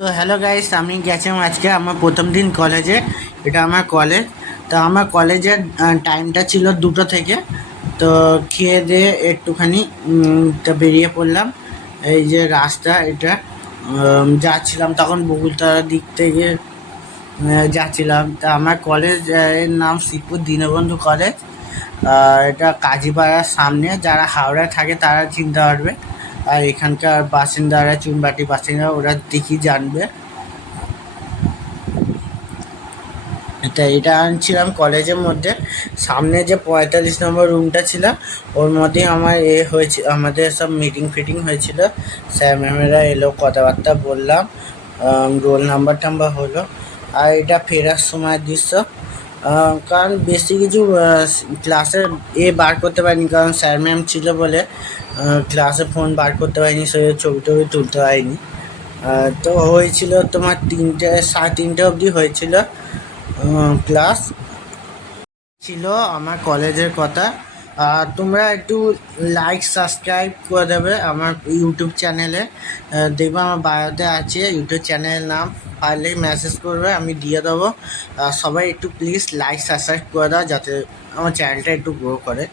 তো hello guys, আমি গেছিলাম আজকে আমার প্রথম দিন কলেজে। এটা আমার কলেজ। তো আমার কলেজের টাইমটা ছিল 2টো থেকে। তো খেয়ে দিয়ে একটুখানি তা বেরিয়ে পড়লাম। এই যে রাস্তা এটা, যাচ্ছিলাম তখন বকুলতলার দিক থেকে যাচ্ছিলাম। তা আমার কলেজ এর নাম শিবপুর দীনবন্ধু কলেজ। এটা কাজীপাড়ার সামনে। যারা হাওড়ায় থাকে তারা চিনতে পারবে, আর এখানকার বাসিন্দারা, চুনবাটি বাসিন্দা, ওরা দেখি জানবে। এটা আনছিলাম কলেজের মধ্যে। সামনে যে 45 নম্বর রুমটা ছিল, ওর মধ্যে আমার হয়েছে, আমাদের সব মিটিং ফিটিং হয়েছিল। স্যার ম্যামেরা এলো, কথাবার্তা বললাম, রোল নাম্বার টাম্বার হলো। আর এটা ফেরার সময় দৃশ্য। কারণ বেশি কিছু ক্লাসে বার করতে পারিনি, কারণ স্যার ম্যাম ছিল বলে ক্লাসে ফোন বার করতে পারিনি, সেই ছবি টবি তুলতে হয়নি। তো হয়েছিল তোমার 3টে, 3:30 অবধি হয়েছিল ক্লাস ছিল আমার কলেজের কথা। আর তোমরা একটু লাইক সাবস্ক্রাইব করে দেবে আমার ইউটিউব চ্যানেলে। দেখবে আমার বায়োতে আছে ইউটিউব চ্যানেলের নাম, পারলে মেসেজ করবে, আমি দিয়ে দেবো। সবাই একটু প্লিজ লাইক সাবস্ক্রাইব করে দাও, যাতে আমার চ্যানেলটা একটু গ্রো করে।